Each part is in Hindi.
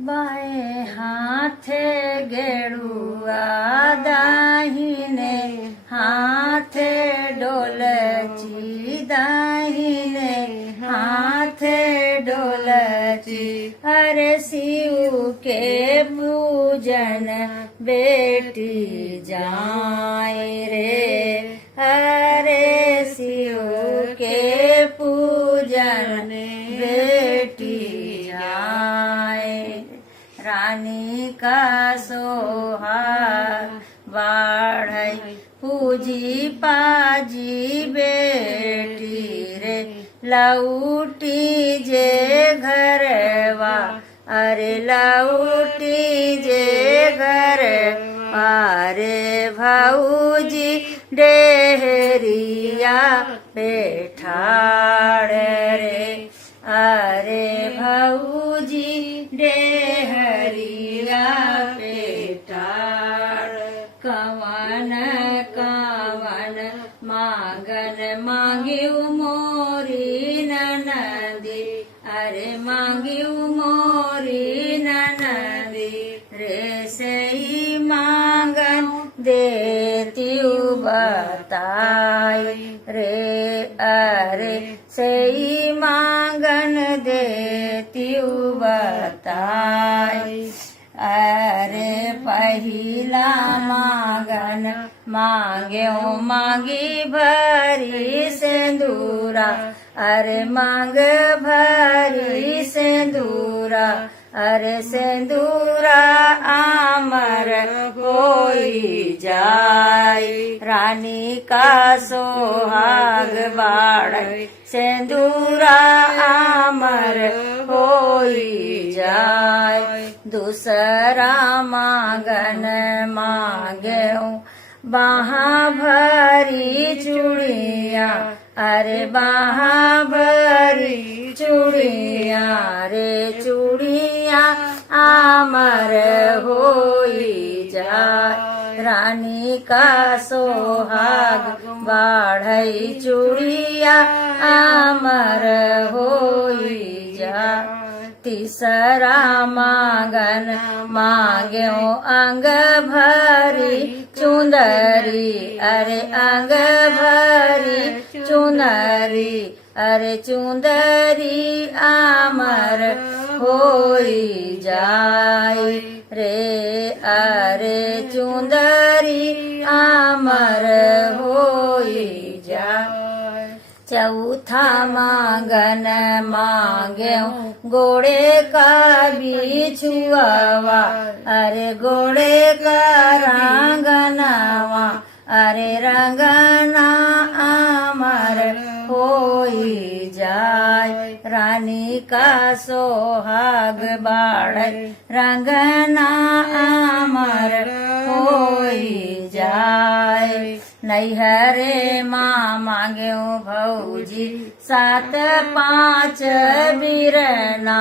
बाएं हाथे गेरुआ दाहिने हाथे डोलची दाहिने हाथे डोलची। अरे शिव के पूजन बेटी जाए रे, अरे शिव के पूजन बेटी जाए। रानी का सोहाग बाढ़ई पूजी पाजी बेटी रे, लौटी जे घरवा अरे लौटी जे घर। अरे भाऊजी डेहरिया पेठाड़ रे, अरे भाऊजी डेहरिया पेठाड़। कवन कवन मांगन मांगियो मोरी ननदी, अरे मांगियो मोरी ननदी रे, सही मांगन देतीउ बताई रे, अरे सही मांगन देतीउ बताई। अरे पहिला मांगन मांग्यो मांगी भरी सिंदूरा, अरे मांग भरी सिंदूरा, अरे सिंदूरा आमर होई जाय। रानी का सोहाग बाढ़ई सिंदूरा आमर होई जाय। दूसरा मांगन मांग्यो बाहा भरी चूड़िया, अरे बाहा भरी चूड़िया रे, चूड़िया आमर होई जाय। रानी का सोहाग बाढ़ई चूड़िया आमर होई जाय। तीसरा मांगन मांग्यो अंग भरी चुंदरी, अरे अंग भरी चुंदरी, अरे चुंदरी आमर होई जाय रे, अरे चुंदरी आमर होई जाय। चौथा मांगन मांग्यो गोड़े का बिछुआवा, अरे गोड़े का रंगनावा, अरे रंगना आमर होई जाय। रानी का सोहाग बाढ़ई रंगना आमर होई जाय। नैहरे माँ मांग्यो भौजी 7 5 बिरना,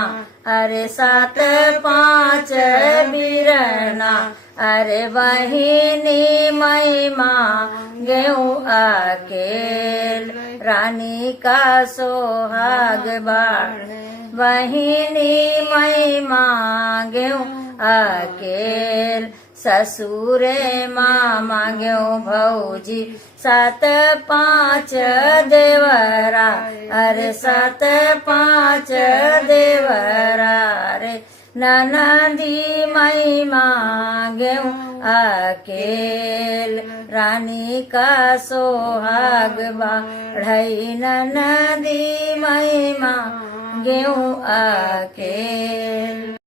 अरे 7 5 बिरना, अरे बहिनी मैं मांग्यो अकेल। रानी का सोहाग बाढ़ बहिनी मैं मांग्यो अकेल। ससुरे माँ मांग्यो भौजी 7 5 देवरा, अरे 7 5 देवरा रे, ननदी मैं मांग्यो अकेल। रानी का सोहाग बाढ़ई ननदी मैं मांग्यो अकेल।